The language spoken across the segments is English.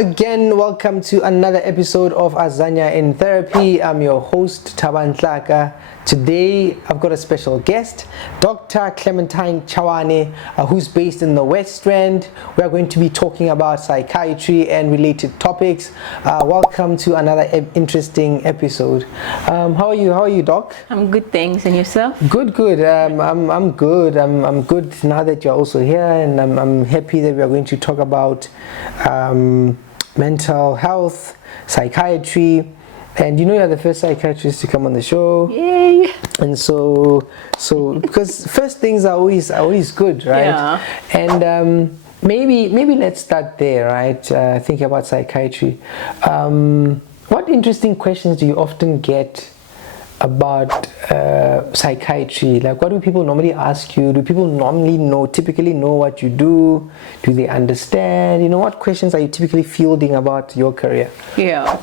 again, welcome to another episode of Azania in Therapy. I'm your host, Tlaka. Today, I've got a special guest, Dr. Clementine Chawane, who's based in the West End. We are going to be talking about psychiatry and related topics. Welcome to another interesting episode. How are you? How are you, Doc? I'm good, thanks. And yourself? Good. I'm good. I'm good now that you're also here, and I'm happy that we are going to talk about mental health, psychiatry. And you know, you're the first psychiatrist to come on the show. Yay! And so because first things are always good, right? Yeah. And maybe let's start there, right? Thinking about psychiatry. What interesting questions do you often get about psychiatry? Like, what do people normally ask you? Do people typically know what you do? Do they understand? You know, what questions are you typically fielding about your career? Yeah.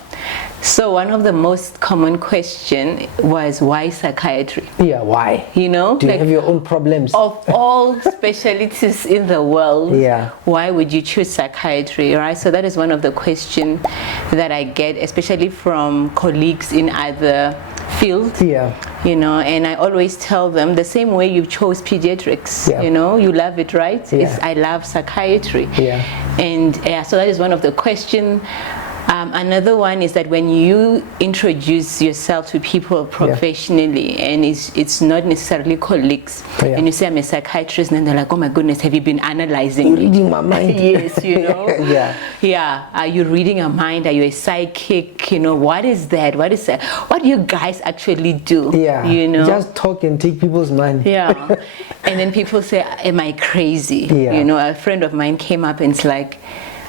So one of the most common question was, why psychiatry? Yeah, why? You know? Do you have your own problems? Of all specialties in the world, yeah, why would you choose psychiatry, right? So that is one of the questions that I get, especially from colleagues in other fields. Yeah. You know, and I always tell them the same way you chose pediatrics. Yeah. You know, you love it, right? Yeah. I love psychiatry. Yeah. And so that is one of the questions. Another one is that when you introduce yourself to people professionally, and it's not necessarily colleagues, and you say I'm a psychiatrist, and then they're like, oh my goodness, have you been analyzing You're reading my mind. Yes, you know. Yeah. Are you reading a mind? Are you a psychic? You know, what is that? What is that? What do you guys actually do? Yeah. You know, just talk and take people's money. Yeah. And then people say, am I crazy? Yeah. You know, a friend of mine came up and it's like,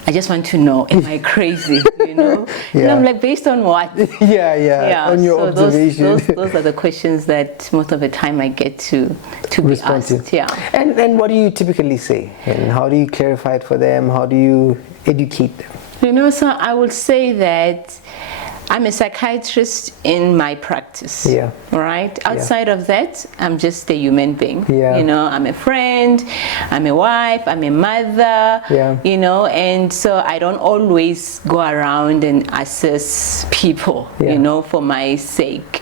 I just want to know, am I crazy? You know? Yeah. And I'm like, based on what? Yeah. On your so observation. those are the questions that most of the time I get to be asked. Yeah. And what do you typically say? And how do you clarify it for them? How do you educate them? You know, so I would say that I'm a psychiatrist in my practice. Yeah. Right? Outside of that, I'm just a human being. Yeah. You know, I'm a friend, I'm a wife, I'm a mother. Yeah. You know, and so I don't always go around and assess people, you know, for my sake.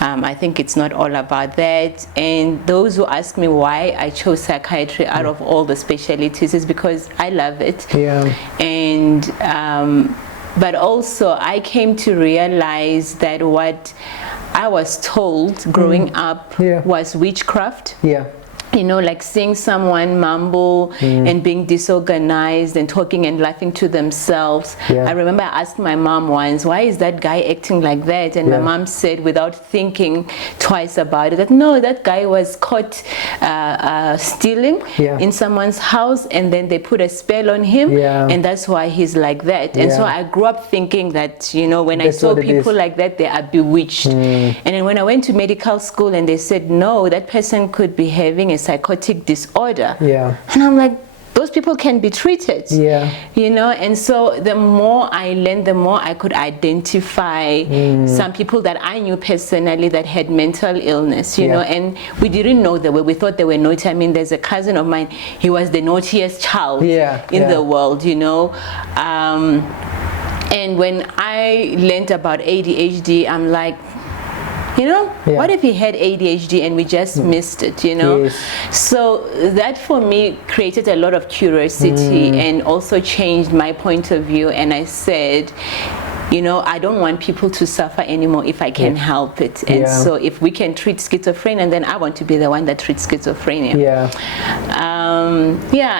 I think it's not all about that. And those who ask me why I chose psychiatry out of all the specialties is because I love it. Yeah. And but also I came to realize that what I was told growing up was witchcraft. Yeah. You know, like seeing someone mumble and being disorganized and talking and laughing to themselves. Yeah. I remember I asked my mom once, why is that guy acting like that? And my mom said, without thinking twice about it, that no, that guy was caught stealing in someone's house, and then they put a spell on him, and that's why he's like that. And so I grew up thinking that, you know, when I saw people like that, they are bewitched. And then when I went to medical school and they said, no, that person could be having a psychotic disorder. Yeah. And I'm like, those people can be treated. Yeah. You know, and so the more I learned, the more I could identify some people that I knew personally that had mental illness, you know, and we didn't know they were, we thought they were naughty. I mean, there's a cousin of mine, he was the naughtiest child in the world, you know. And when I learned about ADHD, I'm like, you know, what if he had ADHD and we just missed it, you know? So that for me created a lot of curiosity and also changed my point of view. And I said, you know, I don't want people to suffer anymore if I can help it. And so if we can treat schizophrenia, then I want to be the one that treats schizophrenia.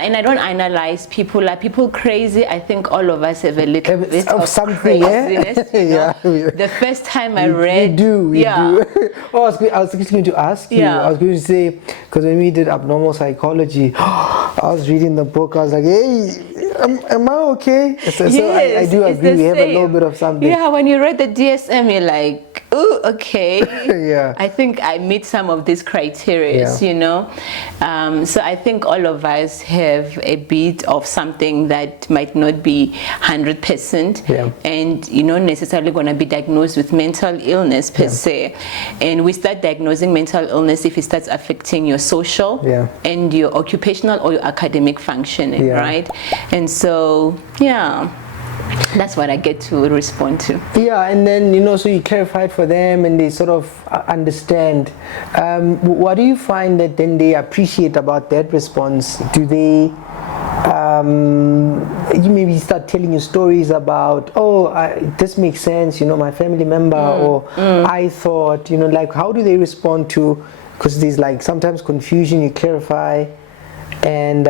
And I don't analyze people. Like, people crazy, I think all of us have a little bit of something, craziness. The first time I read... We do. Oh, I was going to ask you. I was going to say, because when we did abnormal psychology, I was reading the book, I was like, hey, am I okay? So I do agree, we have a little bit of something. Yeah, when you read the DSM, you're like, oh, okay. I think I meet some of these criteria, you know. So I think all of us have a bit of something that might not be 100%, and you're not necessarily going to be diagnosed with mental illness per se. And we start diagnosing mental illness if it starts affecting your social and your occupational or your academic functioning, right? And so, That's what I get to respond to. Yeah, and then, so you clarified for them and they sort of understand. What do you find that then they appreciate about that response? Do they, you maybe start telling you stories about, this makes sense, my family member, or I thought, like how do they respond to, because there's like sometimes confusion, you clarify, and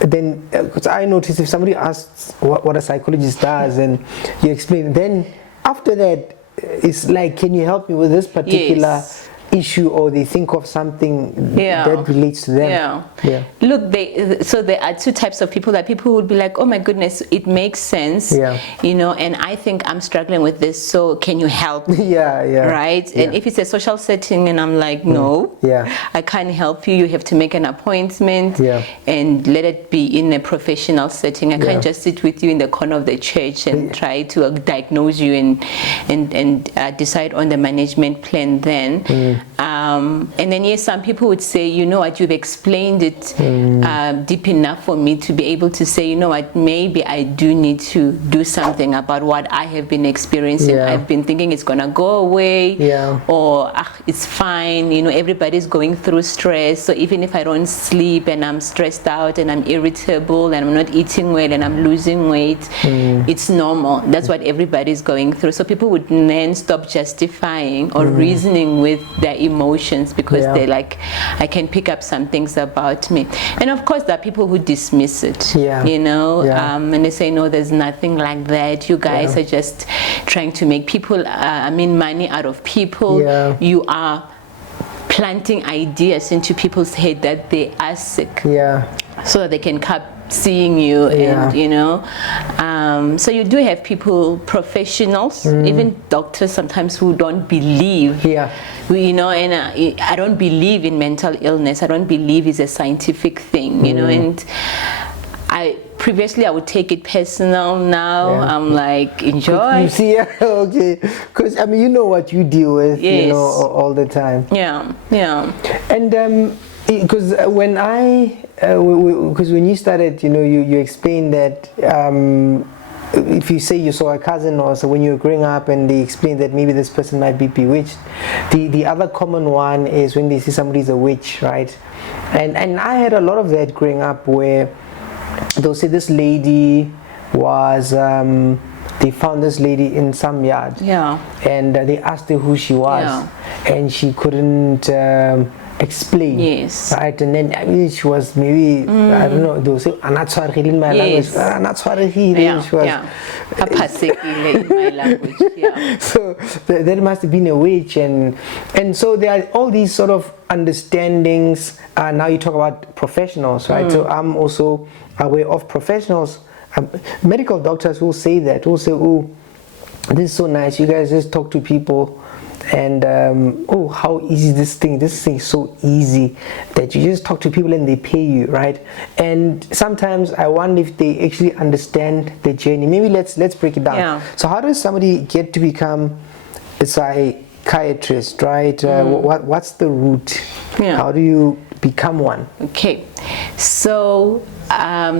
then, because I notice if somebody asks what a psychologist does and you explain, then after that it's like, can you help me with this particular issue, or they think of something that relates to them. Look, so there are two types of people. That people would be like, oh my goodness, it makes sense, and I think I'm struggling with this, so can you help? Right? And if it's a social setting and I'm like, no, I can't help you, you have to make an appointment and let it be in a professional setting. I can't just sit with you in the corner of the church and try to diagnose you and decide on the management plan then. And then yes, some people would say, you know what, you've explained it deep enough for me to be able to say, you know what, maybe I do need to do something about what I have been experiencing. I've been thinking it's gonna go away, or it's fine, everybody's going through stress, so even if I don't sleep and I'm stressed out and I'm irritable and I'm not eating well and I'm losing weight, it's normal. That's what everybody's going through. So people would then stop justifying or reasoning with their emotions, because they're like, I can pick up some things about me. And of course there are people who dismiss it, and they say, no, there's nothing like that, you guys are just trying to make people money out of people. You are planting ideas into people's head that they are sick, so that they can keep seeing you, and so you do have people, professionals, even doctors sometimes, who don't believe, and I don't believe in mental illness. I don't believe it's a scientific thing, and previously I would take it personal. Now I'm like, enjoy. You see, okay, because you know what you deal with, all the time. And because when when you started, you explained that if you say you saw a cousin, or so when you were growing up and they explained that maybe this person might be bewitched, the other common one is when they see somebody's a witch, right? And I had a lot of that growing up, where they'll say this lady was they found this lady in some yard, and they asked her who she was, and she couldn't explain, right? And then she was maybe I don't know, they'll say anatswarehile in my language, anatswarehile, she was in my language, so there must have been a witch, and so there are all these sort of understandings. Now you talk about professionals, right? So I'm also aware of professionals. Medical doctors will say that, will say, oh, this is so nice, you guys just talk to people, and oh, how easy this thing is so easy that you just talk to people and they pay you, right? And sometimes I wonder if they actually understand the journey. Maybe let's break it down. So how does somebody get to become a psychiatrist, right? What's the route? How do you become one? Okay, so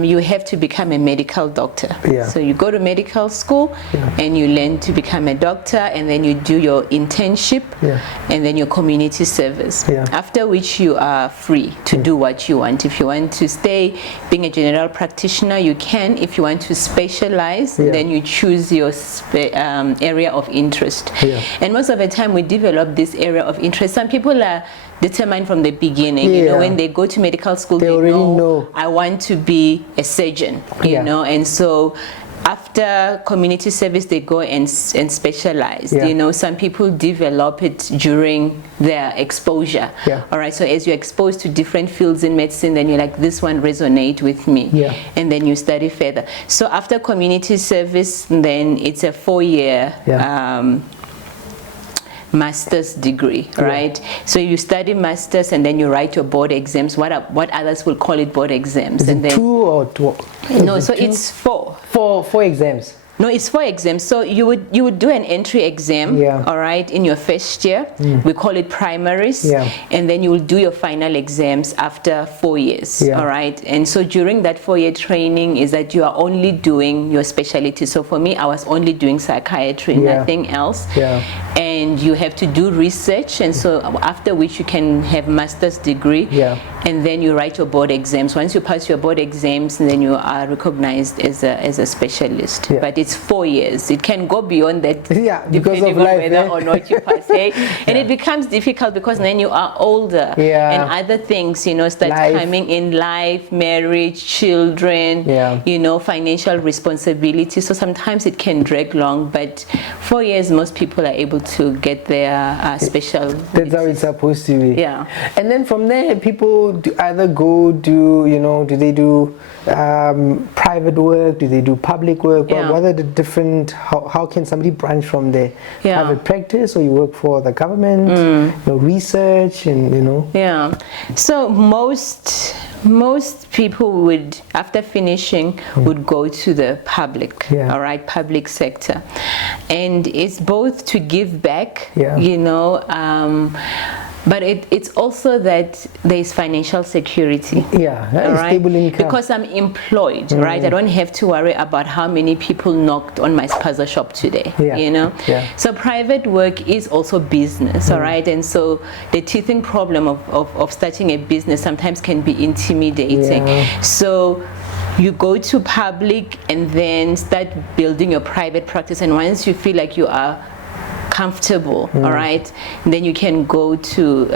you have to become a medical doctor. So you go to medical school and you learn to become a doctor, and then you do your internship and then your community service, after which you are free to do what you want. If you want to stay being a general practitioner, you can. If you want to specialize, then you choose your area of interest, and most of the time we develop this area of interest. Some people are determined from the beginning, when they go to medical school, they already know I want to be a surgeon, and so after community service they go and specialize. Some people develop it during their exposure. All right, so as you're exposed to different fields in medicine, then you're like, this one resonates with me, and then you study further. So after community service, then it's a 4-year master's degree, right? So you study master's and then you write your board exams. What others will call it board exams. Is and it then 2 or 2? No, so it's 4. 4 exams. No, it's 4 exams. So you would do an entry exam, all right, in your first year. We call it primaries. And then you will do your final exams after 4 years, all right? And so during that 4-year training is that you are only doing your specialty. So for me, I was only doing psychiatry, nothing else. And you have to do research, and so after which you can have master's degree, and then you write your board exams. Once you pass your board exams, then you are recognized as a specialist. But it's 4 years. It can go beyond that, depending on whether or not you pass. And it becomes difficult because then you are older, and other things, you know, start coming in life, marriage, children, you know, financial responsibility. So sometimes it can drag long, but 4 years, most people are able to get their special. That's how it's supposed to be. And then from there, people either go do, you know, do they do private work? Do they do public work? What are the different, how can somebody branch from there? Private practice, or you work for the government, you know, research, and, you know? So most people would, after finishing, would go to the public, all right, public sector. And it's both to give back, you know, but it's also that there's financial security. All right? Stable income. Because I'm employed, right? I don't have to worry about how many people knocked on my spaza shop today, you know? So private work is also business, all right? And so the teething problem of starting a business sometimes can be intimidating. So you go to public and then start building your private practice, and once you feel like you are comfortable, all right, then you can go to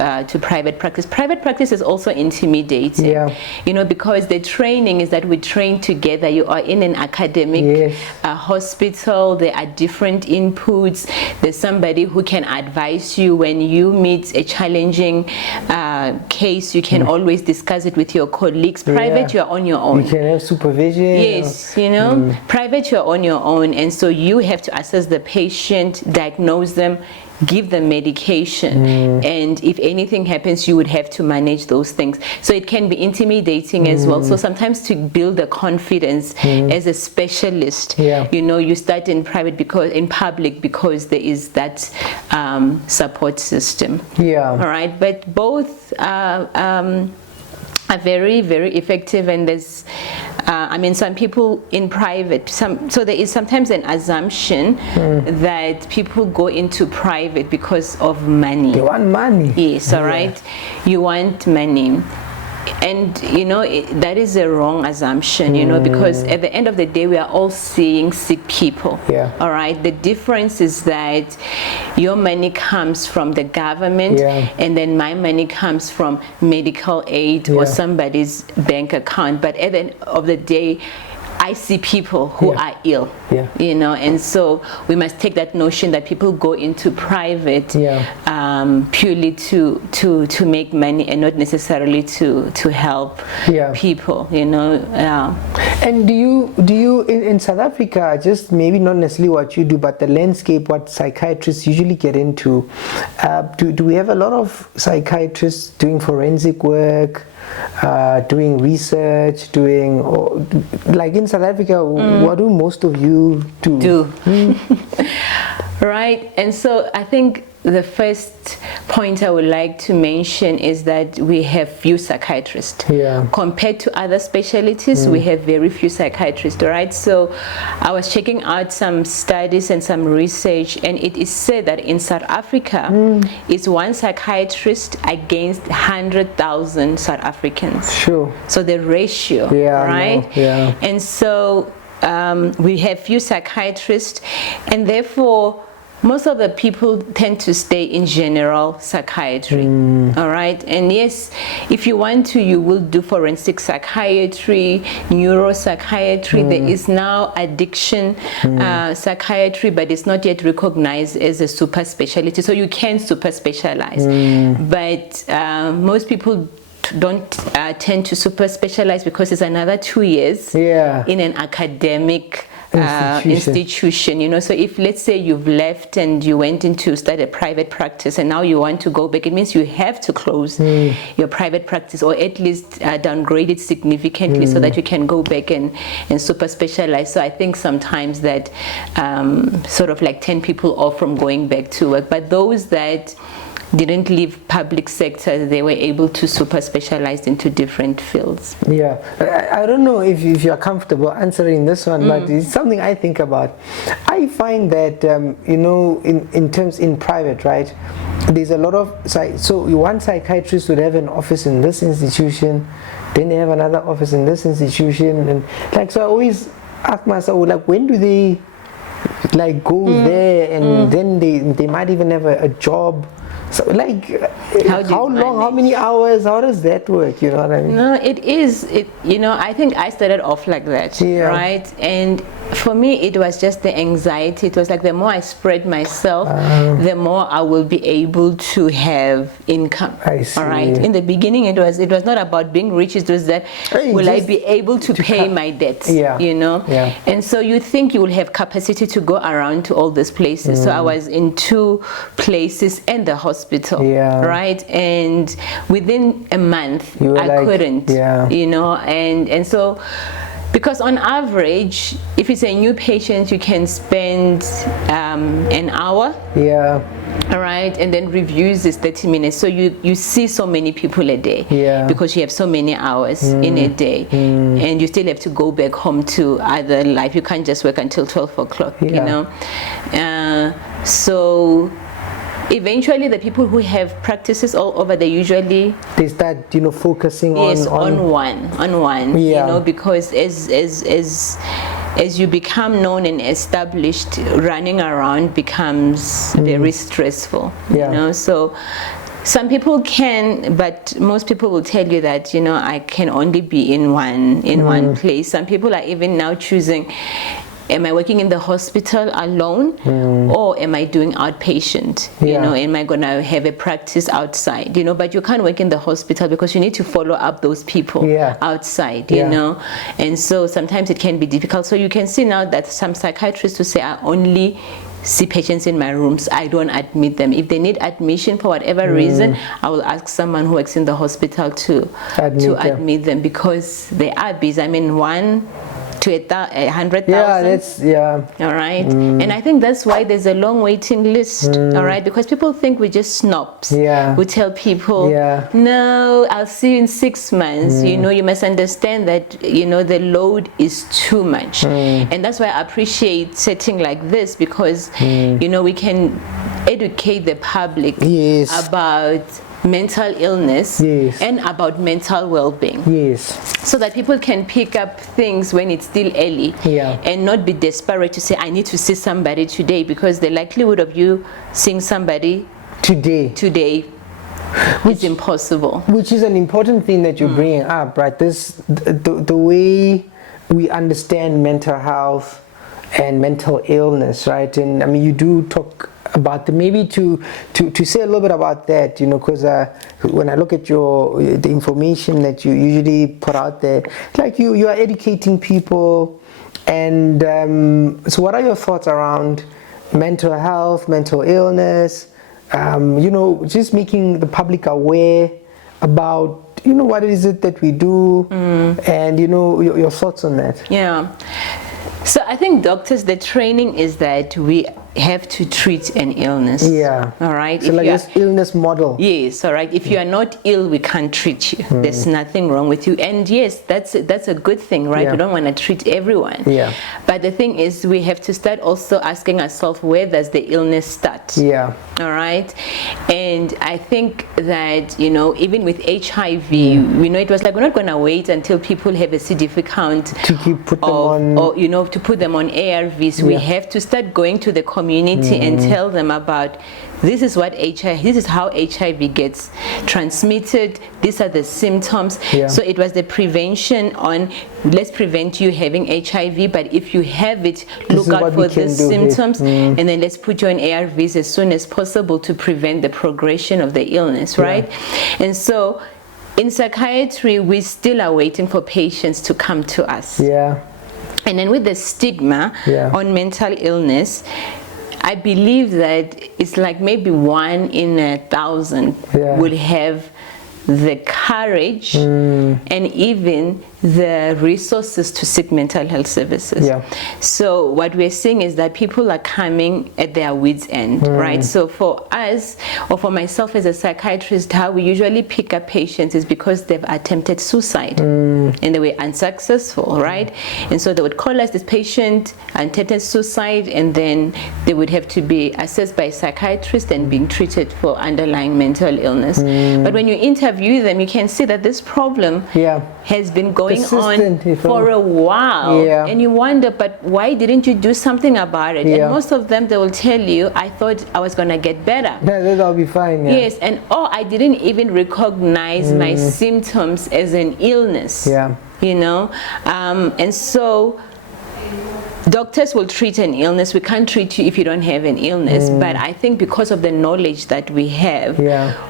private practice. Private practice is also intimidating, you know, because the training is that we train together. You are in an academic hospital. There are different inputs. There's somebody who can advise you when you meet a challenging case. You can always discuss it with your colleagues. Private, you're on your own. You can have supervision. Yes, you know, private, you're on your own, and so you have to assess the patient, diagnose them, give them medication, and if anything happens, you would have to manage those things. So it can be intimidating as well. So sometimes to build the confidence as a specialist, you know, you start in public because there is that support system. All right, but both are very, very effective, and there's I mean, some people in private, so there is sometimes an assumption that people go into private because of money. They want money. Yes, all right. You want money. And, you know, that is a wrong assumption, you know, because at the end of the day, we are all seeing sick people. All right. The difference is that your money comes from the government, and then my money comes from medical aid or somebody's bank account. But at the end of the day, I see people who are ill, you know, and so we must take that notion that people go into private purely to make money and not necessarily to help people, you know. And do you in South Africa, just maybe not necessarily what you do, but the landscape, what psychiatrists usually get into, do we have a lot of psychiatrists doing forensic work, doing research, like in South Africa, what do most of you do? Right, and so I think the first point I would like to mention is that we have few psychiatrists. Compared to other specialties, we have very few psychiatrists, right? So I was checking out some studies and some research, and it is said that in South Africa, it's one psychiatrist against 100,000 South Africans. So the ratio, right? And so we have few psychiatrists, and therefore most of the people tend to stay in general psychiatry, all right? And yes, if you want to, you will do forensic psychiatry, neuropsychiatry. There is now addiction psychiatry, but it's not yet recognized as a super specialty. So you can super specialize, but most people don't tend to super specialize because it's another 2 years in an academic institution, you know. So if, let's say, you've left and you went into start a private practice and now you want to go back, it means you have to close your private practice, or at least downgrade it significantly so that you can go back and super specialize. So I think sometimes that sort of like 10 people off from going back to work, but those that didn't leave public sector, they were able to super specialize into different fields. Yeah, I don't know if you're comfortable answering this one, but it's something I think about. I find that you know, in private, right, there's a lot of so one psychiatrist would have an office in this institution, then they have another office in this institution, and like, so I always ask myself, like, when do they like go there, and then they might even have a job. So like, how long, how many hours, how does that work, you know what I mean? No, you know, I think I started off like that, right? And for me, it was just the anxiety. It was like the more I spread myself, the more I will be able to have income. I see. All right. In the beginning, it was not about being rich. It was that, will I be able to pay my debts? Yeah. You know. Yeah. And so you think you will have capacity to go around to all these places. So I was in 2 places and the hospital. Yeah. Right. And within a month, I like, couldn't. Yeah. You know. And so, because on average, if it's a new patient, you can spend an hour. Yeah. All right, and then reviews is 30 minutes. So you see so many people a day. Yeah. Because you have so many hours in a day, and you still have to go back home to other life. You can't just work until 12 o'clock. Yeah. You know, so. Eventually, the people who have practices all over, they start, you know, focusing on one. Yeah. You know, because as you become known and established, running around becomes very stressful. Yeah. You know, so some people can, but most people will tell you that, you know, I can only be in one place. Some people are even now choosing, am I working in the hospital alone, or am I doing outpatient? Yeah. You know, am I gonna have a practice outside? You know, but you can't work in the hospital because you need to follow up those people outside. You know, and so sometimes it can be difficult. So you can see now that some psychiatrists will say, I only see patients in my rooms, I don't admit them. If they need admission for whatever reason, I will ask someone who works in the hospital to admit them, because they are busy. I mean, 1 to 100,000. Yeah, that's all right. And I think that's why there's a long waiting list. All right, because people think we're just snobs. Yeah. We tell people, no, I'll see you in 6 months. You know, you must understand that, you know, the load is too much. And that's why I appreciate setting like this, because you know, we can educate the public about mental illness and about mental well-being, so that people can pick up things when it's still early, and not be desperate to say, I need to see somebody today, because the likelihood of you seeing somebody today is impossible. Which is an important thing that you're bringing up, right? The way we understand mental health and mental illness, right? And I mean, you do talk about maybe to say a little bit about that, you know, because when I look at the information that you usually put out there, like you are educating people, and so what are your thoughts around mental health, mental illness, you know, just making the public aware about, you know, what is it that we do, and you know, your thoughts on that? Yeah. So I think doctors, the training is that we have to treat an illness. Yeah. All right. So like this illness model. Yes. All right. If you are not ill, we can't treat you. There's nothing wrong with you. And yes, that's a good thing, right? We don't want to treat everyone. Yeah. But the thing is, we have to start also asking ourselves, where does the illness start? Yeah. All right. And I think that, you know, even with HIV, we know it was like, we're not going to wait until people have a CDF count to put them on, or, you know, to put them on ARVs. We have to start going to the community and tell them about, this is what HIV, this is how HIV gets transmitted, these are the symptoms. So it was the prevention on, let's prevent you having HIV, but if you have it, look out for the symptoms, and then let's put you on ARVs as soon as possible to prevent the progression of the illness, right? And so in psychiatry, we still are waiting for patients to come to us. And then with the stigma on mental illness, I believe that it's like maybe 1 in 1,000 will have the courage and even the resources to seek mental health services. So what we're seeing is that people are coming at their wits' end, right? So for us, or for myself as a psychiatrist, how we usually pick up patients is because they've attempted suicide and they were unsuccessful, right? And so they would call us, this patient attempted suicide, and then they would have to be assessed by a psychiatrist and being treated for underlying mental illness. But when you interview them, you can see that this problem has been going on for a while, and you wonder, but why didn't you do something about it? And most of them, they will tell you, I thought I was gonna get better. That'll be fine. Yes, and I didn't even recognize my symptoms as an illness. You know, and so doctors will treat an illness. We can't treat you if you don't have an illness. But I think because of the knowledge that we have,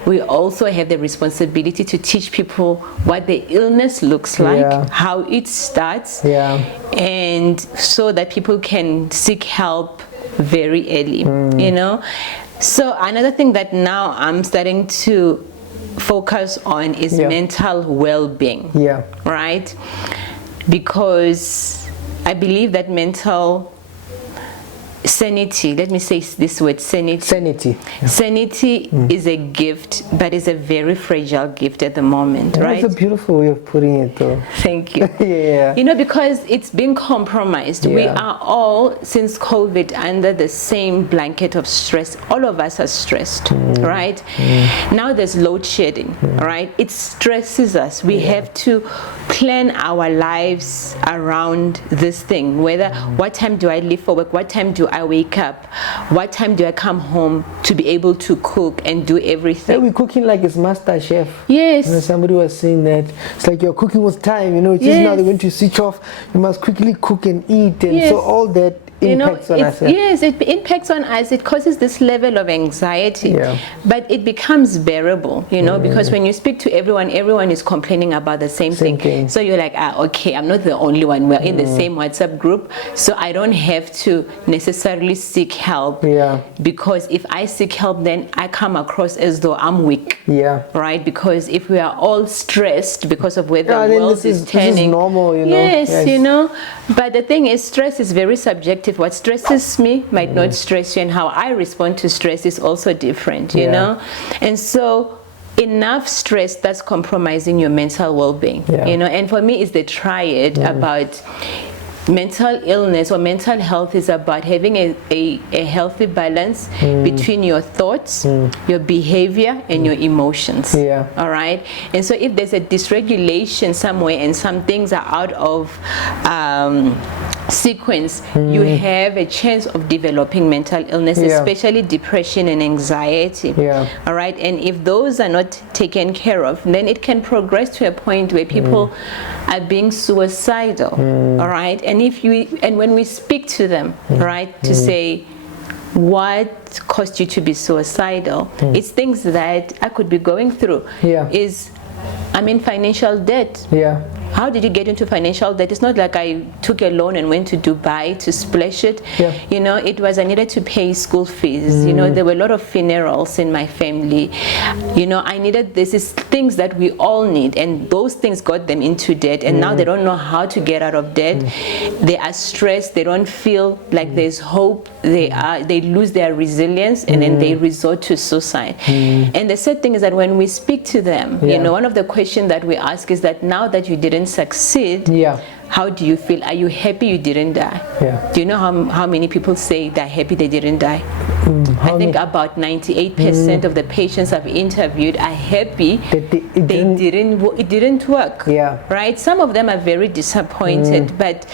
we also have the responsibility to teach people what the illness looks like, how it starts, and so that people can seek help very early, you know. So another thing that now I'm starting to focus on is mental well-being, right? Because I believe that mental sanity, let me say this word, sanity is a gift, but it's a very fragile gift at the moment, right? That's a beautiful way of putting it, though. Thank you. You know, because it's been compromised. We are all, since COVID, under the same blanket of stress. All of us are stressed, right? Now there's load shedding, right? It stresses us. We have to plan our lives around this thing, whether what time do I leave for work, what time do I wake up, what time do I come home to be able to cook and do everything. We're cooking like it's Master Chef. Yes. You know, somebody was saying that it's like you're cooking with time, you know, just now they're going to switch off, you must quickly cook and eat, and so all that impacts on us. Yes, it impacts on us. It causes this level of anxiety, but it becomes bearable, you know, because when you speak to everyone, everyone is complaining about the same thing. So you're like, okay, I'm not the only one. We're in the same WhatsApp group, so I don't have to necessarily seek help. Because if I seek help, then I come across as though I'm weak. Right? Because if we are all stressed because of where the world is turning, this is normal, you know. Yes, you know. But the thing is, stress is very subjective. What stresses me might not stress you, and how I respond to stress is also different, you know. And so enough stress that's compromising your mental well-being, you know. And for me, it's the triad about mental illness or mental health is about having a healthy balance between your thoughts, your behavior, and your emotions. All right. And so if there's a dysregulation somewhere and some things are out of sequence, you have a chance of developing mental illness, especially depression and anxiety. All right. And if those are not taken care of, then it can progress to a point where people are being suicidal. All right. And when we speak to them, right, to say what caused you to be suicidal, it's things that I could be going through. Is I'm in financial debt. How did you get into financial debt? It's not like I took a loan and went to Dubai to splash it. You know, it was I needed to pay school fees. You know, there were a lot of funerals in my family. You know, I needed this is things that we all need, and those things got them into debt, and now they don't know how to get out of debt. They are stressed. They don't feel like there's hope. They lose their resilience, and then they resort to suicide. And the sad thing is that when we speak to them, you know, one of the questions that we ask is that now that you didn't succeed, how do you feel? Are you happy you didn't die? Do you know how many people say they're happy they didn't die? I think about 98% of the patients I've interviewed are happy it didn't work. Right? Some of them are very disappointed, but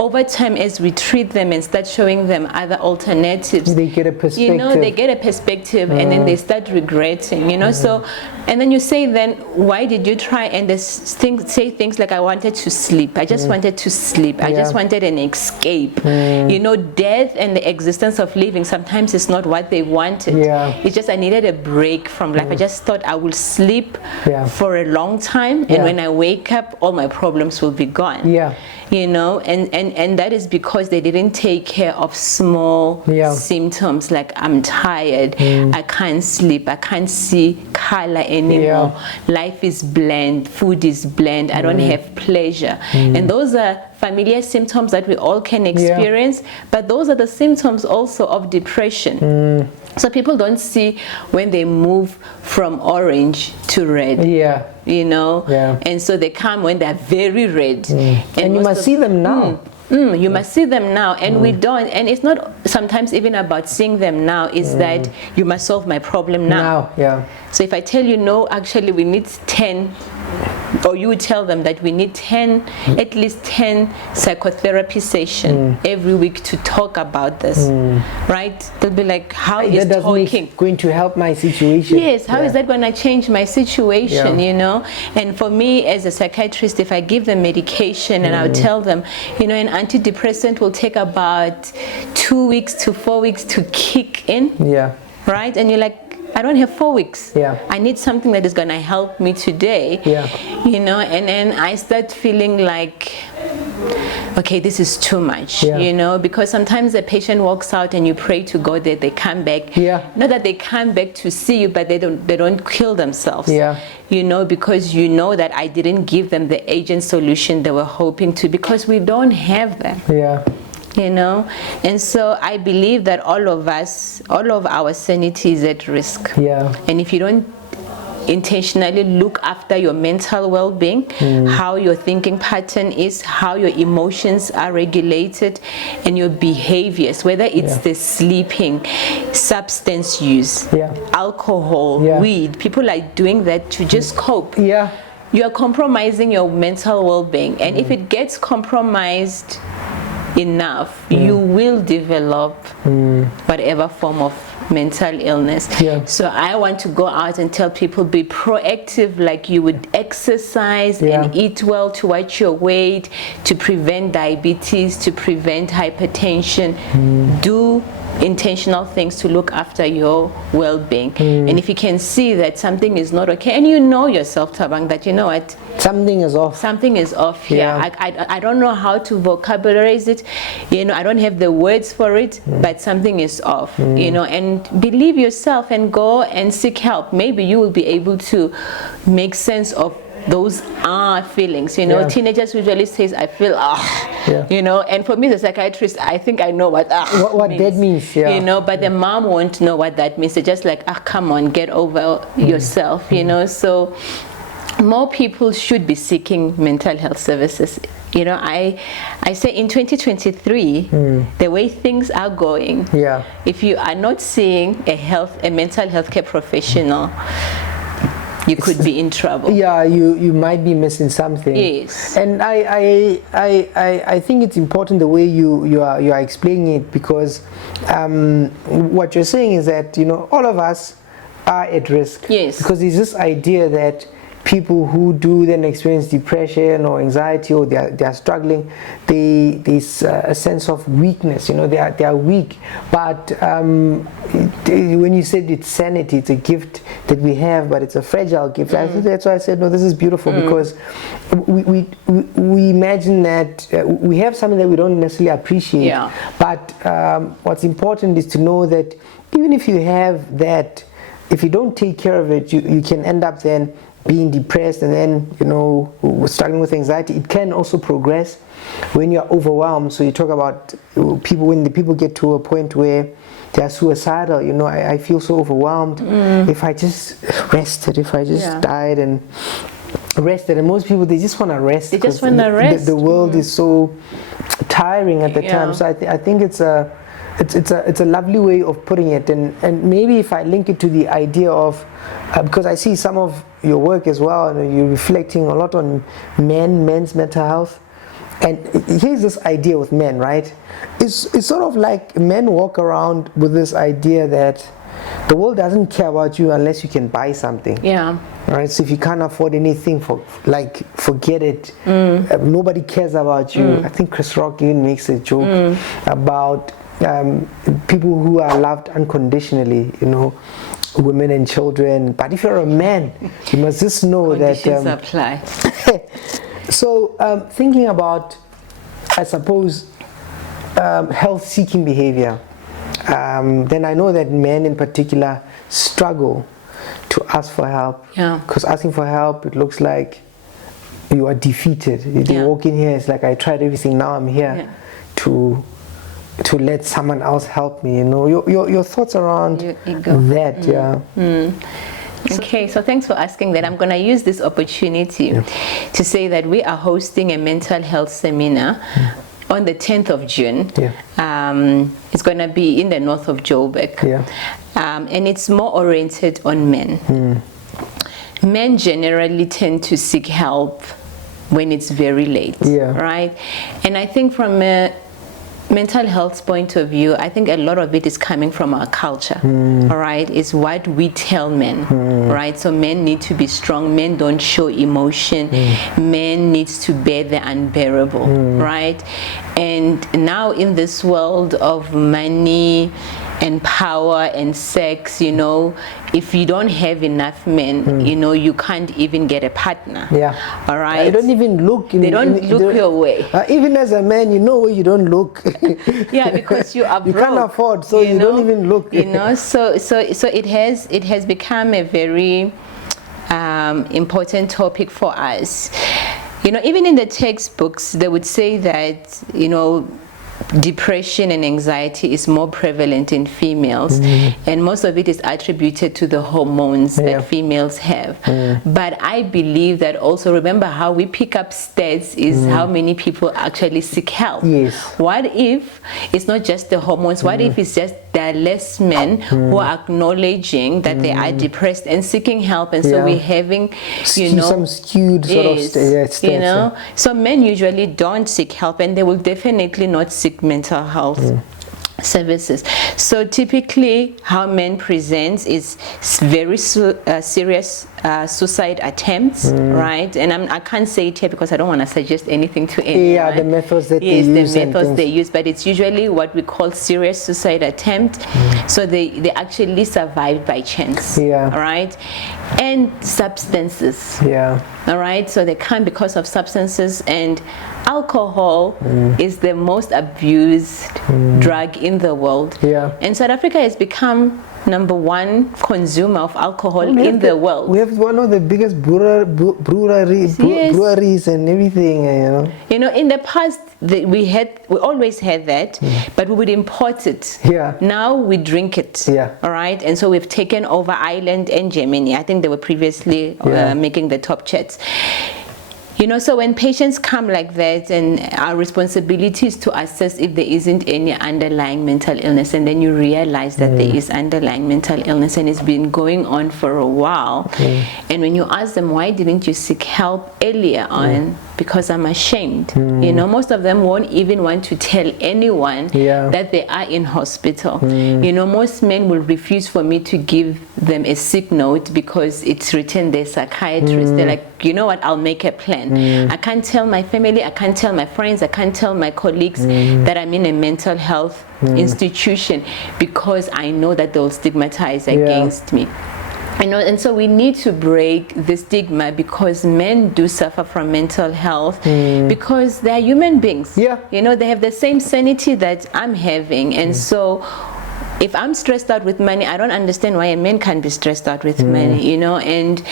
over time, as we treat them and start showing them other alternatives, they get a perspective. You know, they get a perspective, and then they start regretting. You know, so and then you say, then why did you try? And they say things like, I wanted to sleep. I just wanted to sleep. I just wanted an escape. You know, death and the existence of living sometimes is not what they wanted. It's just I needed a break from life. I just thought I will sleep for a long time, and when I wake up, all my problems will be gone. you know, and that is because they didn't take care of small symptoms like I'm tired, I can't sleep, I can't see color anymore, life is bland, food is bland, I don't have pleasure. And those are familiar symptoms that we all can experience, but those are the symptoms also of depression. So people don't see when they move from orange to red. You know, and so they come when they're very red. And you must see them now. You must see them now, and we don't. And it's not sometimes even about seeing them now. It's that you must solve my problem now. So if I tell you, no, actually we need 10, or you would tell them that we need 10, at least 10 psychotherapy sessions every week to talk about this, right? They'll be like, how is talking going to help my situation? Yes, how is that going to change my situation, you know? And for me as a psychiatrist, if I give them medication and I'll tell them, you know, an antidepressant will take about 2 weeks to 4 weeks to kick in, right? And you're like, I don't have 4 weeks. I need something that is going to help me today. You know, and then I start feeling like, okay, this is too much, you know, because sometimes the patient walks out and you pray to God that they come back. Not that they come back to see you, but they don't kill themselves. You know, because you know that I didn't give them the agent solution they were hoping to, because we don't have them. You know, and so I believe that all of us, all of our sanity is at risk. And if you don't intentionally look after your mental well-being, how your thinking pattern is, how your emotions are regulated, and your behaviors, whether it's the sleeping, substance use, alcohol, weed, people are doing that to just cope. You are compromising your mental well-being, and if it gets compromised enough, you will develop whatever form of mental illness. So I want to go out and tell people, be proactive, like you would exercise and eat well to watch your weight, to prevent diabetes, to prevent hypertension. Do intentional things to look after your well-being. And if you can see that something is not okay, and you know yourself, Thabang, that you know what, something is off. Something is off here. I don't know how to vocabularize it. You know, I don't have the words for it, but something is off. You know, and believe yourself and go and seek help. Maybe you will be able to make sense of those feelings. You know, teenagers usually says, I feel you know, and for me as a psychiatrist, I think I know what means. That means. You know, but the mom won't know what that means. They're just like, come on, get over yourself, you know. So more people should be seeking mental health services. You know, I say in 2023, the way things are going, if you are not seeing a mental health care professional, you could be in trouble. You might be missing something. Yes. And I think it's important the way you are explaining it, because what you're saying is that, you know, all of us are at risk. Because there's this idea that people who do then experience depression or anxiety, or they are struggling, there's a sense of weakness. You know, they are weak. But when you said it's sanity, it's a gift that we have, but it's a fragile gift. I think that's why I said, no, this is beautiful, because we imagine that we have something that we don't necessarily appreciate. But what's important is to know that even if you have that, if you don't take care of it, you can end up then being depressed, and then, you know, struggling with anxiety. It can also progress when you're overwhelmed. So you talk about people, when the people get to a point where they are suicidal, you know, I feel so overwhelmed. If I just rested, if I just died and rested. And most people, they just want to rest. They just want to rest. The world is so tiring at the time. So I think it's a lovely way of putting it. And maybe if I link it to the idea of, because I see some of your work as well, and you're reflecting a lot on men's mental health. And here's this idea with men, right? It's sort of like men walk around with this idea that the world doesn't care about you unless you can buy something. Right? So if you can't afford anything, forget it. Nobody cares about you. I think Chris Rock even makes a joke about people who are loved unconditionally, you know, women and children. But if you're a man, you must just know conditions apply. So thinking about I suppose, health-seeking behavior, then I know that men in particular struggle to ask for help. Yeah. Because asking for help, it looks like you are defeated. You walk in here, it's like I tried everything, now I'm here to let someone else help me. You know, your thoughts around that. Okay, so thanks for asking that. I'm going to use this opportunity to say that we are hosting a mental health seminar on the 10th of June. It's going to be in the north of Joburg. And it's more oriented on men. Men generally tend to seek help when it's very late, right? And I think from a mental health point of view, I think a lot of it is coming from our culture, all right? It's what we tell men, right? So men need to be strong. Men don't show emotion. Men needs to bear the unbearable, right? And now in this world of money and power and sex, you know, if you don't have enough men, you know, you can't even get a partner. All right. They don't even look. They don't look your way. Even as a man, you know where you don't look. Because you are broke. You can't afford, so you don't even look. You know, so it has become a very important topic for us. You know, even in the textbooks, they would say that, you know, depression and anxiety is more prevalent in females, and most of it is attributed to the hormones that females have. But I believe that also, remember how we pick up stats is how many people actually seek help. What if it's not just the hormones? What if it's just there are less men who are acknowledging that they are depressed and seeking help, and so we're having, you know, some skewed sort of stats, you know. So men usually don't seek help, and they will definitely not seek mental health services. So typically how men present is very serious suicide attempts, right? And I can't say it here because I don't want to suggest anything to anyone. The methods that they use. The methods they use, but it's usually what we call serious suicide attempt. So they actually survived by chance, all right? And substances, all right? So they come because of substances, and alcohol is the most abused drug in the world. And South Africa has become #1 consumer of alcohol in the world. We have one of the biggest breweries and everything, you know. You know, in the past we always had that, but we would import it. Now we drink it. All right, and so we've taken over Ireland and Germany. I think they were previously making the top charts. You know, so when patients come like that, and our responsibility is to assess if there isn't any underlying mental illness, and then you realize that there is underlying mental illness and it's been going on for a while. And when you ask them, why didn't you seek help earlier on? Because I'm ashamed. You know, most of them won't even want to tell anyone that they are in hospital. You know, most men will refuse for me to give them a sick note because it's written they're psychiatrist. They're like, you know what, I'll make a plan. I can't tell my family, I can't tell my friends, I can't tell my colleagues that I'm in a mental health institution because I know that they'll stigmatize against me. You know, and so we need to break the stigma, because men do suffer from mental health because they are human beings. You know, they have the same sanity that I'm having, and so if I'm stressed out with money, I don't understand why a man can't be stressed out with money, you know, and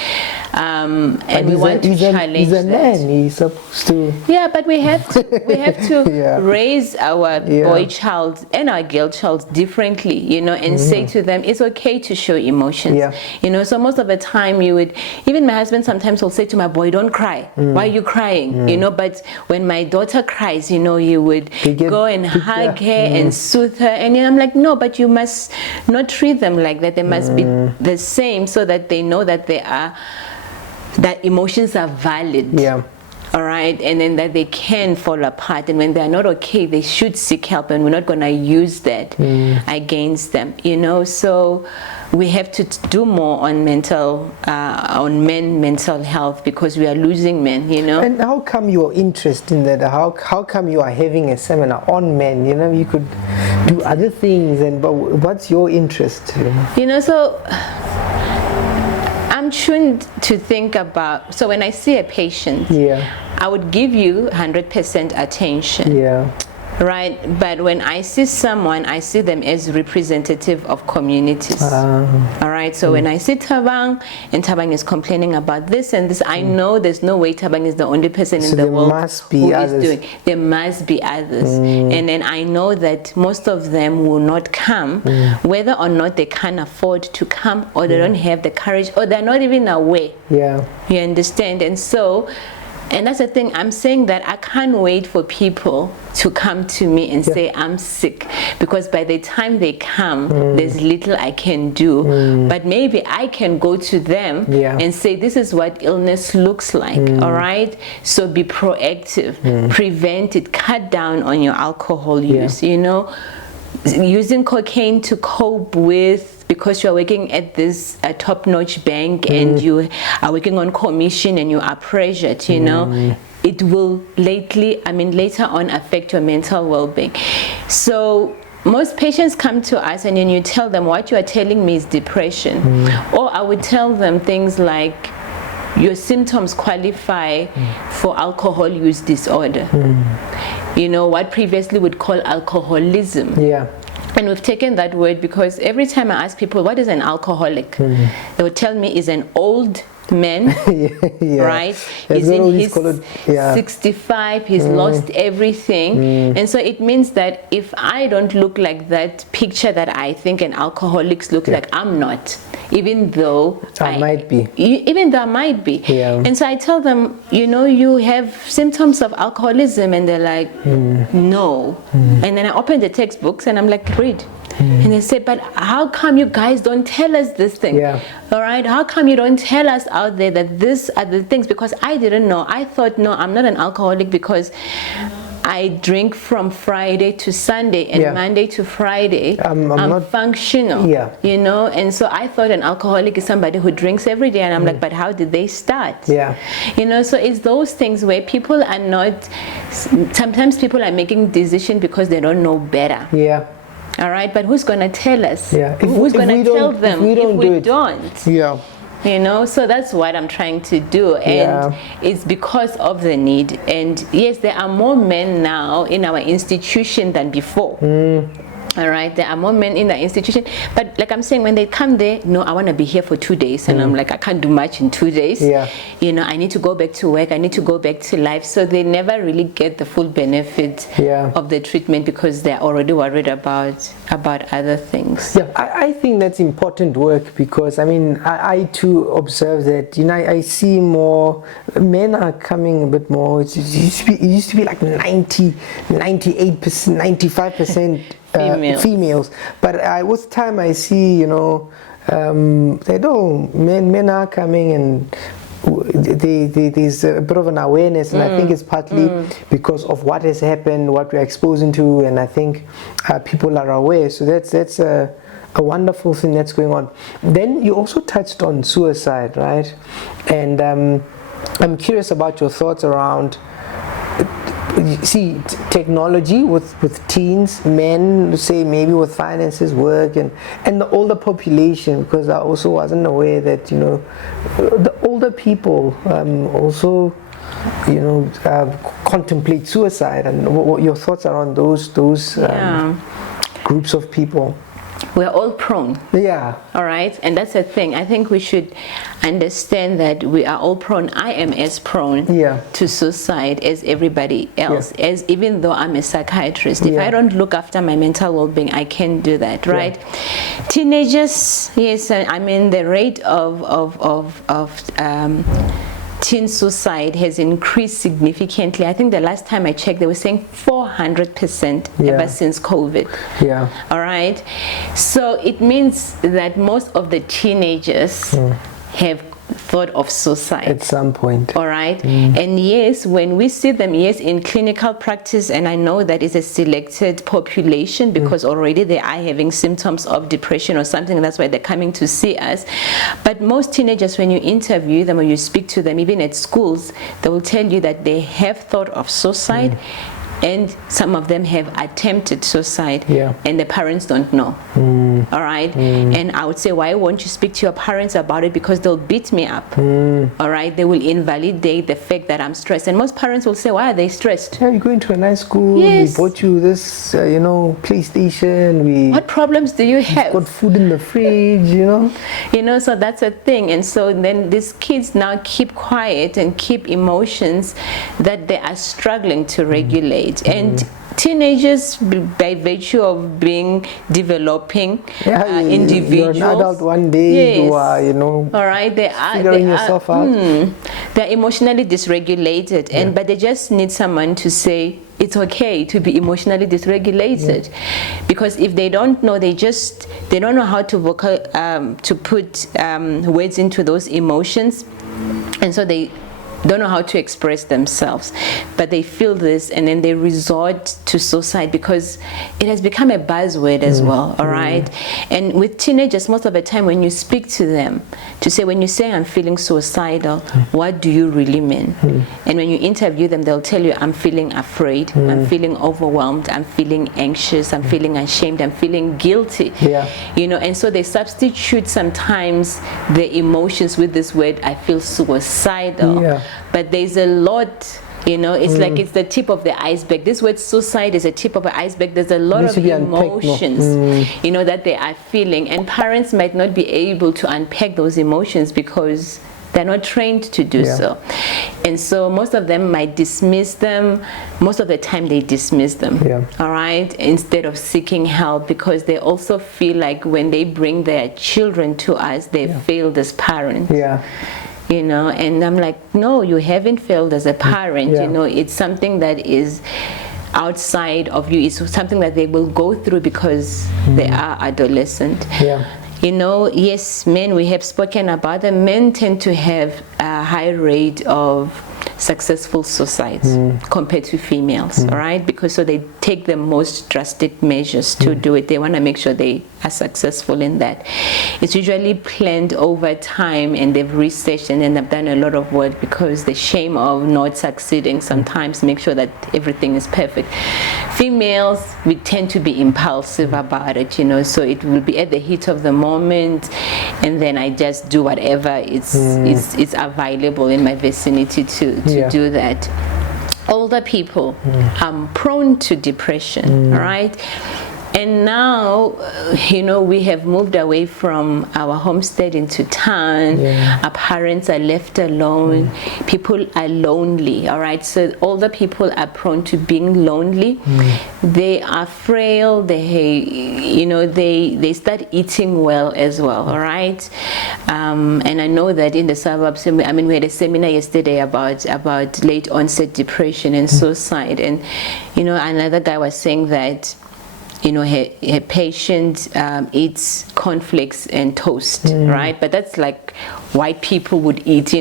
we want to challenge he's a that. man, he's supposed to. But we have to raise our boy child and our girl child differently, you know, and say to them, it's okay to show emotions. You know, so most of the time even my husband sometimes will say to my boy, don't cry. Why are you crying? You know, but when my daughter cries, you know, you would go and hug her and soothe her. And I'm like, no, but you must not treat them like that. They must be the same, so that they know that that emotions are valid. All right, and then that they can fall apart, and when they're not okay, they should seek help, and we're not going to use that against them, you know. So we have to do more on men mental health, because we are losing men, you know. And how come your interest in that? How come you are having a seminar on men? You know, you could do other things, but what's your interest? You know, so I'm I'm tuned to think about, so when I see a patient, I would give you 100% attention. Right, but when I see someone, I see them as representative of communities. All right, so when I see Thabang, and Thabang is complaining about this and this, I know there's no way Thabang is the only person in the world who is doing. There must be others, and then I know that most of them will not come, whether or not they can't afford to come, or they don't have the courage, or they're not even aware. You understand? And so. And that's the thing, I'm saying that I can't wait for people to come to me and say I'm sick, because by the time they come, there's little I can do. But maybe I can go to them and say, this is what illness looks like, all right? So be proactive, prevent it, cut down on your alcohol use, you know? Using cocaine to cope with, because you're working at this top-notch bank and you are working on commission and you are pressured, you know, it will later on affect your mental well-being. So most patients come to us and then you tell them, what you are telling me is depression. Or I would tell them things like, your symptoms qualify for alcohol use disorder. You know, what previously would call alcoholism. And we've taken that word because every time I ask people, what is an alcoholic? They would tell me is an old man, right? He's in his 65, he's lost everything. And so it means that if I don't look like that picture that I think an alcoholics look like, I'm not. Even though I might be. And so I tell them, you know, you have symptoms of alcoholism, and they're like, no. And then I open the textbooks and I'm like, read. And they say, but how come you guys don't tell us this thing? All right, how come you don't tell us out there that these are the things? Because I didn't know. I thought, no, I'm not an alcoholic because I drink from Friday to Sunday and Monday to Friday. I'm not functional, you know. And so I thought an alcoholic is somebody who drinks every day. And I'm like, but how did they start? You know, so it's those things where people are not, sometimes people are making decisions because they don't know better. All right, but who's going to tell us? Who's going to tell them if we don't? You know, so that's what I'm trying to do, and it's because of the need. And yes, there are more men now in our institution than before. All right, there are more men in the institution, but like I'm saying, when they come there, no, I want to be here for 2 days, and I'm like, I can't do much in 2 days. You know, I need to go back to work, I need to go back to life. So they never really get the full benefit of the treatment because they're already worried about other things. I think that's important work, because I mean, I too observe that, you know, I see more men are coming a bit more. It used to be like 90, 98%, 95% females, but with time I see, you know, they don't, men are coming, and there's a bit of an awareness, and I think it's partly because of what has happened, what we're exposing to, and I think people are aware. So that's a wonderful thing that's going on. Then you also touched on suicide, right? And I'm curious about your thoughts around, see, technology with teens, men, say maybe with finances, work, and the older population, because I also wasn't aware that, you know, the older people also, you know, contemplate suicide. And what your thoughts are on those groups of people? We're all prone. All right, and that's the thing. I think we should understand that we are all prone. I am as prone to suicide as everybody else. As even though I'm a psychiatrist, if I don't look after my mental well-being, I can't do that. Right? Teenagers, yes. I mean, the rate of teen suicide has increased significantly. I think the last time I checked, they were saying 400% ever since COVID. All right. So it means that most of the teenagers have thought of suicide at some point. All right. And yes, when we see them, yes, in clinical practice, and I know that is a selected population because already they are having symptoms of depression or something, that's why they're coming to see us. But most teenagers, when you interview them or you speak to them, even at schools, they will tell you that they have thought of suicide, and some of them have attempted suicide, and the parents don't know. all right? And I would say, why won't you speak to your parents about it? Because they'll beat me up, all right? They will invalidate the fact that I'm stressed. And most parents will say, why are they stressed? Yeah, you're going to a nice school, yes. We bought you this, PlayStation. What problems do you have? Got food in the fridge, So that's a thing. And so then these kids now keep quiet and keep emotions that they are struggling to regulate. And teenagers, by virtue of being developing individuals, you're an adult one day, yes. you are, all right, they are figuring yourself out. They're emotionally dysregulated, but they just need someone to say it's okay to be emotionally dysregulated, because if they don't know, they don't know how to put words into those emotions, and so they don't know how to express themselves, but they feel this and then they resort to suicide because it has become a buzzword as well, all right? And with teenagers, most of the time when you speak to them, when you say I'm feeling suicidal, what do you really mean? And when you interview them, they'll tell you, I'm feeling afraid, I'm feeling overwhelmed, I'm feeling anxious, I'm feeling ashamed, I'm feeling guilty. And so they substitute sometimes the emotions with this word, I feel suicidal. But there's a lot, it's like it's the tip of the iceberg. This word suicide is a tip of the iceberg. There's a lot of emotions, that they are feeling. And parents might not be able to unpack those emotions because they're not trained to do so. And so most of them might dismiss them. Most of the time they dismiss them, all right, instead of seeking help, because they also feel like when they bring their children to us, they failed as parents. And I'm like, no, you haven't failed as a parent. It's something that is outside of you. It's something that they will go through because they are adolescent. Yes, men, we have spoken about them. Men tend to have a high rate of successful suicides compared to females, all right? Because so they take the most drastic measures to do it. They want to make sure they are successful in that. It's usually planned over time, and they've researched and then they've done a lot of work, because the shame of not succeeding sometimes make sure that everything is perfect. Females, we tend to be impulsive about it, so it will be at the heat of the moment, and then I just do whatever is available in my vicinity to do that. Older people are prone to depression, all right? And now, we have moved away from our homestead into town. Our parents are left alone. People are lonely, all right? So older people are prone to being lonely. They are frail. They start eating well as well, all right? And I know that in the suburbs, we had a seminar yesterday about late onset depression and suicide. And, another guy was saying that her patient eats cornflakes and toast, right? But that's like white people would eat, they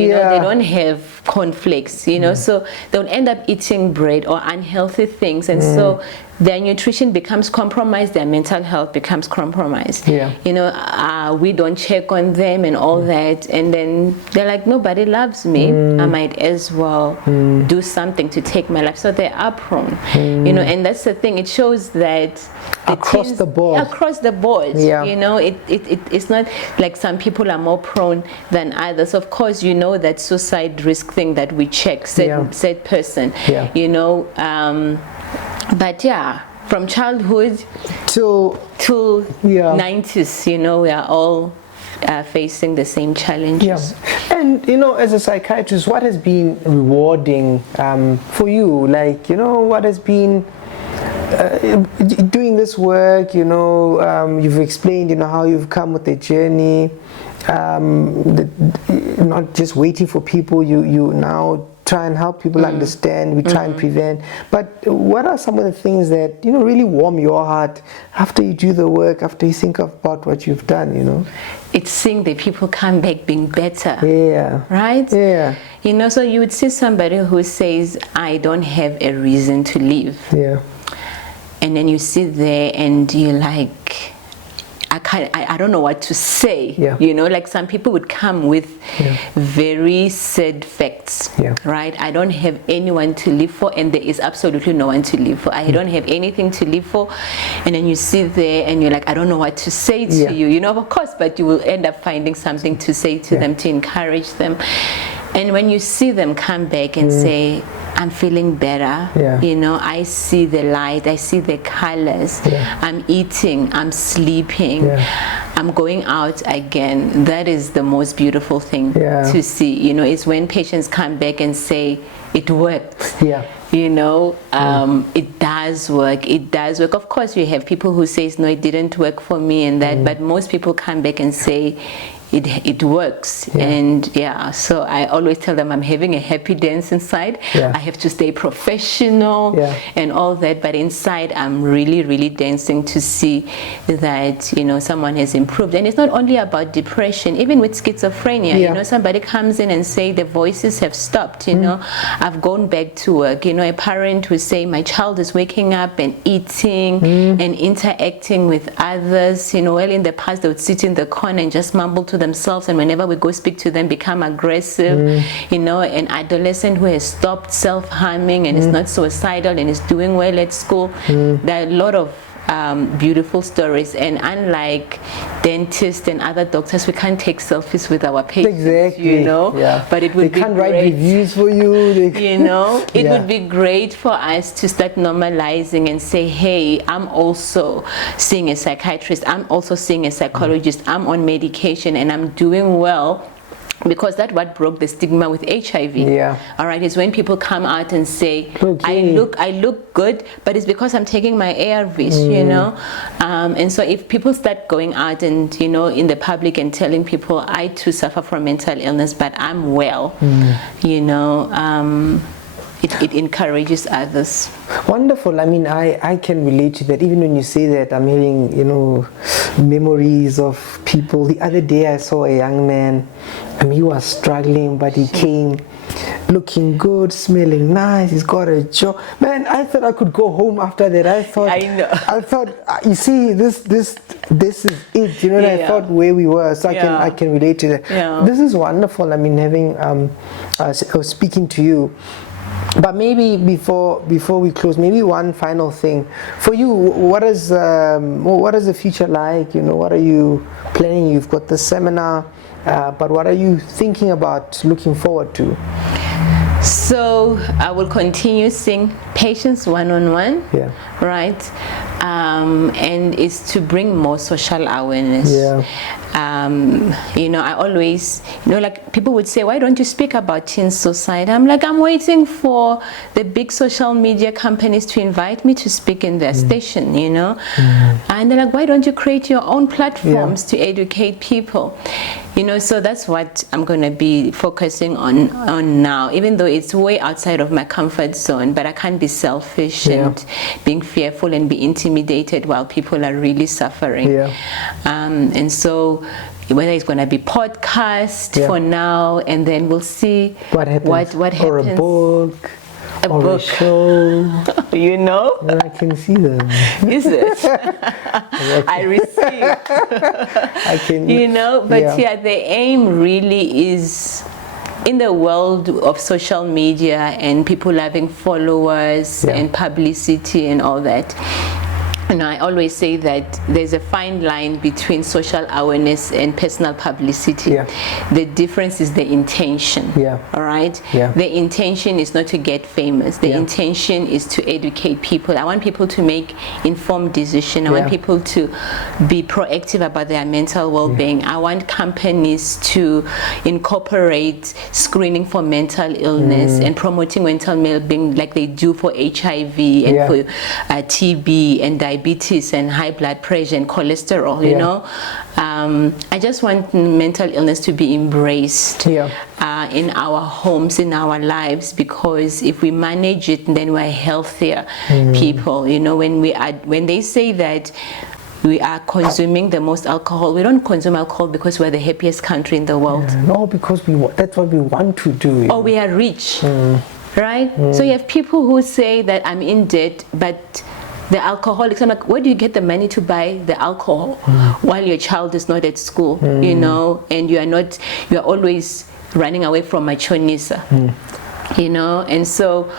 don't have cornflakes, so they'll end up eating bread or unhealthy things, and so their nutrition becomes compromised, their mental health becomes compromised. We don't check on them and all that, and then they're like, nobody loves me, I might as well do something to take my life. So they are prone, and that's the thing. It shows that across the board, it's not like some people are more prone than others. Of course, that suicide risk thing that we check, said person, but from childhood to 90s, we are all facing the same challenges. And as a psychiatrist, what has been rewarding for you? Like, what has been doing this work? You've explained how you've come with the journey, not just waiting for people. You now try and help people understand. We try and prevent. But what are some of the things that really warm your heart after you do the work, after you think about what you've done? It's seeing the people come back being better. Right? So you would see somebody who says, I don't have a reason to live. And then you sit there and you're like, I I don't know what to say. Yeah. You know, like some people would come with very sad facts, right? I don't have anyone to live for, and there is absolutely no one to live for. I don't have anything to live for. And then you sit there and you're like, I don't know what to say to you, you know, of course, but you will end up finding something to say to them, to encourage them. And when you see them come back and say, I'm feeling better, you know, I see the light, I see the colors, I'm eating, I'm sleeping, I'm going out again. That is the most beautiful thing to see, you know, is when patients come back and say, it worked. You know, it does work. It does work. Of course, you have people who say, no, it didn't work for me and that, but most people come back and say, it works. And so I always tell them I'm having a happy dance inside. I have to stay professional and all that, but inside I'm really, really dancing to see that, you know, someone has improved. And it's not only about depression, even with schizophrenia, you know, somebody comes in and say the voices have stopped, you know, I've gone back to work. You know, a parent will say my child is waking up and eating and interacting with others. You know, well, in the past they would sit in the corner and just mumble to themselves, and whenever we go speak to them, become aggressive. You know, an adolescent who has stopped self-harming and is not suicidal and is doing well at school. There are a lot of beautiful stories, and unlike dentists and other doctors, we can't take selfies with our patients, you know, but it would they can't write reviews for you, you know. It would be great for us to start normalizing and say, hey, I'm also seeing a psychiatrist, I'm also seeing a psychologist, I'm on medication and I'm doing well. Because that's what broke the stigma with HIV. All right, is when people come out and say, I look good, but it's because I'm taking my ARVs, you know. And so if people start going out and, you know, in the public and telling people, I too suffer from mental illness, but I'm well, you know, it encourages others. Wonderful. I mean, I can relate to that. Even when you say that, I'm having, you know, memories of people. The other day I saw a young man, I mean, he was struggling, but he came looking good, smelling nice, he's got a job. Man, I thought I could go home after that. I thought, you see, this is it, you know, I thought where we were, so I can relate to that. This is wonderful. I mean, having, speaking to you. But maybe before we close, maybe one final thing for you. What is the future like? You know, what are you planning? You've got the seminar, but what are you thinking about, looking forward to? So I will continue seeing patients one-on-one, right? And it's to bring more social awareness. You know, I always, you know, like people would say, why don't you speak about teen suicide? I'm like, I'm waiting for the big social media companies to invite me to speak in their station, you know. And they're like, why don't you create your own platforms to educate people? You know, so that's what I'm going to be focusing on now, even though it's way outside of my comfort zone, but I can't be selfish and being fearful and be intimidated while people are really suffering. And so whether it's going to be podcast for now, and then we'll see what happens. Or a book. A show. You know? Well, I can see them. Is it? I receive. I can. You know, but the aim really is, in the world of social media and people having followers and publicity and all that, you know, I always say that there's a fine line between social awareness and personal publicity. The difference is the intention. All right? The intention is not to get famous. The intention is to educate people. I want people to make informed decisions. I want people to be proactive about their mental well-being. I want companies to incorporate screening for mental illness and promoting mental well-being like they do for HIV and for TB and diabetes and high blood pressure and cholesterol, you know. I just want mental illness to be embraced in our homes, in our lives, because if we manage it, then we're healthier people. You know, when they say that we are consuming the most alcohol, we don't consume alcohol because we're the happiest country in the world. No, because that's what we want to do. Or we are rich. Right? So you have people who say that I'm in debt, but The alcoholics, I'm like, where do you get the money to buy the alcohol while your child is not at school, you know, and you're always running away from machonisa, you know? And so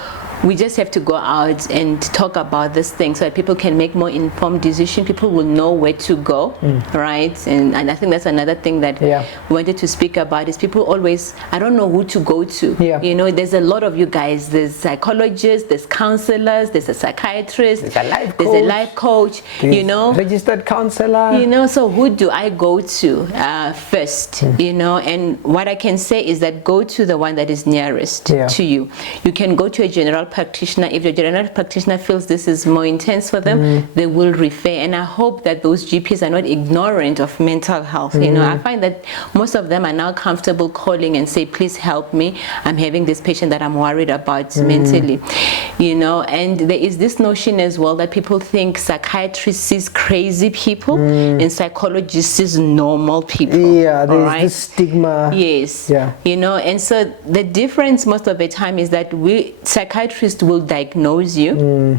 we just have to go out and talk about this thing so that people can make more informed decisions. People will know where to go, right? And I think that's another thing that we wanted to speak about is people always, I don't know who to go to. You know, there's a lot of you guys. There's psychologists, there's counselors, there's a psychiatrist, there's a life coach, you know. Registered counselor. You know, so who do I go to first, you know? And what I can say is that go to the one that is nearest to you. You can go to a general practitioner. If your general practitioner feels this is more intense for them, they will refer. And I hope that those GPs are not ignorant of mental health. You know, I find that most of them are now comfortable calling and say, please help me. I'm having this patient that I'm worried about mentally. You know, and there is this notion as well that people think psychiatrists is crazy people and psychologists is normal people. Yeah, there's this stigma. Yes. You know, and so the difference most of the time is that psychiatrists will diagnose you.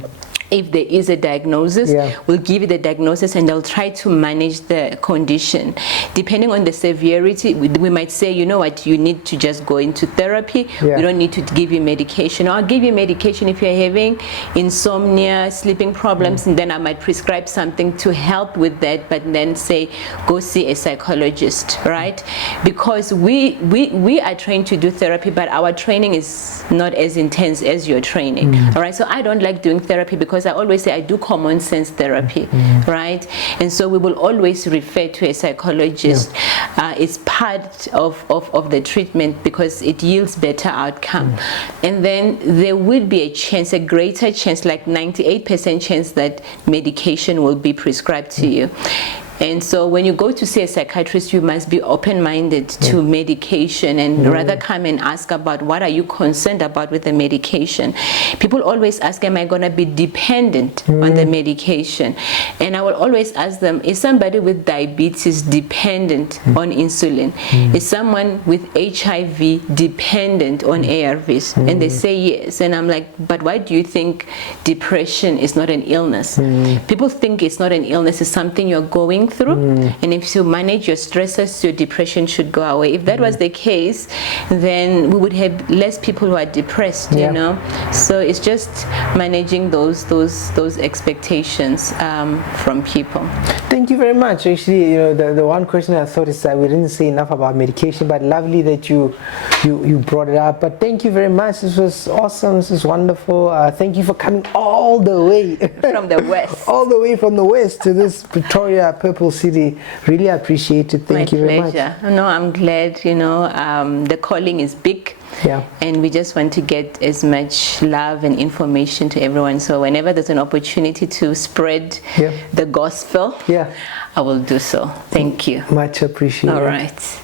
If there is a diagnosis, we'll give you the diagnosis and they'll try to manage the condition. Depending on the severity, we might say, you know what, you need to just go into therapy. We don't need to give you medication. Or I'll give you medication if you're having insomnia, sleeping problems, and then I might prescribe something to help with that, but then say, go see a psychologist, right? Because we are trained to do therapy, but our training is not as intense as your training, all right? So I don't like doing therapy because I always say I do common sense therapy, right? And so we will always refer to a psychologist. It's part of the treatment because it yields better outcome. And then there will be a chance, a greater chance, like 98% chance that medication will be prescribed to you. And so when you go to see a psychiatrist, you must be open-minded to medication and rather come and ask about what are you concerned about with the medication. People always ask, am I going to be dependent on the medication? And I will always ask them, is somebody with diabetes dependent on insulin? Is someone with HIV dependent on ARVs? And they say yes. And I'm like, but why do you think depression is not an illness? People think it's not an illness, it's something you're going through, and if you manage your stresses, your depression should go away. If that was the case, then we would have less people who are depressed, you know. So it's just managing those expectations from people. Thank you very much. Actually, you know, the one question I thought is that we didn't say enough about medication, but lovely that you brought it up. But thank you very much. This was awesome. This is wonderful. Thank you for coming all the way from the west, all the way from the west to this Pretoria, Purple City. Really appreciate it. Thank you very much. No, I'm glad. You know, the calling is big. And we just want to get as much love and information to everyone. So whenever there's an opportunity to spread the gospel, I will do so. Thank you. Much appreciated. All right.